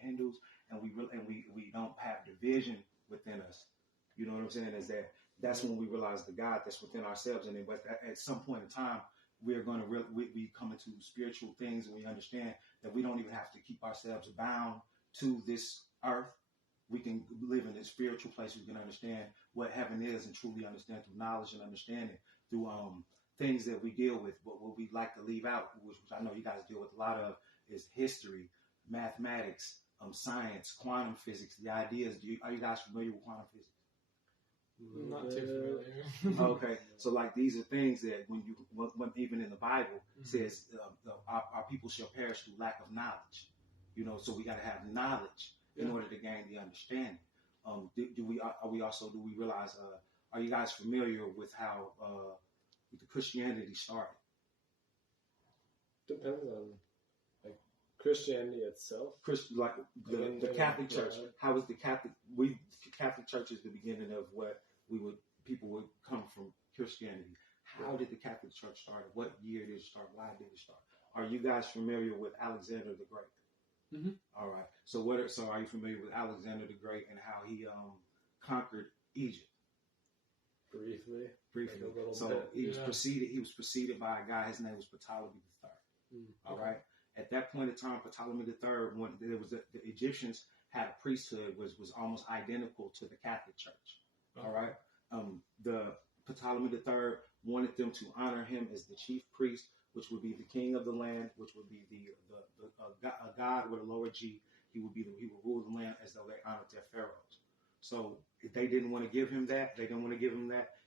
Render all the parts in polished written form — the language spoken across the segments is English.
the Hindus, and we don't have division within us. You know what I'm saying? That's when we realize the God that's within ourselves, and then but at some point in time, we're going to we come into spiritual things, and we understand that we don't even have to keep ourselves bound to this earth. We can live in a spiritual place. We can understand what heaven is and truly understand through knowledge and understanding through things that we deal with. But what we like to leave out, which I know you guys deal with a lot of, is history, mathematics, science, quantum physics, the ideas. Are you guys familiar with quantum physics? Not too familiar. Okay, so like these are things that when even in the Bible says our people shall perish through lack of knowledge. You know, so we got to have knowledge in order to gain the understanding. Do we realize? Are you guys familiar with how the Christianity started? Depends on like Christianity itself. Like the Catholic Church. How is the Catholic? Catholic Church is the beginning of what people would come from Christianity. How did the Catholic Church start? What year did it start? Why did it start? Are you guys familiar with Alexander the Great? Mm-hmm. All right. So are you familiar with Alexander the Great and how he conquered Egypt? Briefly. Like so he was preceded by a guy. His name was Ptolemy III. All right. At that point in time, Ptolemy III, when there was the Egyptians had a priesthood was almost identical to the Catholic Church. All right. The Ptolemy III wanted them to honor him as the chief priest, which would be the king of the land, which would be a god with a lower G. He would rule the land as though they honored their pharaohs. So if they didn't want to give him that,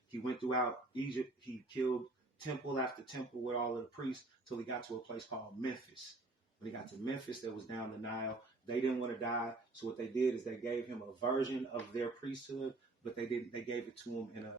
he went throughout Egypt. He killed temple after temple with all of the priests till he got to a place called Memphis. When he got to Memphis, that was down the Nile. They didn't want to die, so what they did is they gave him a version of their priesthood, but they gave it to him in a